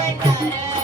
vai caramba.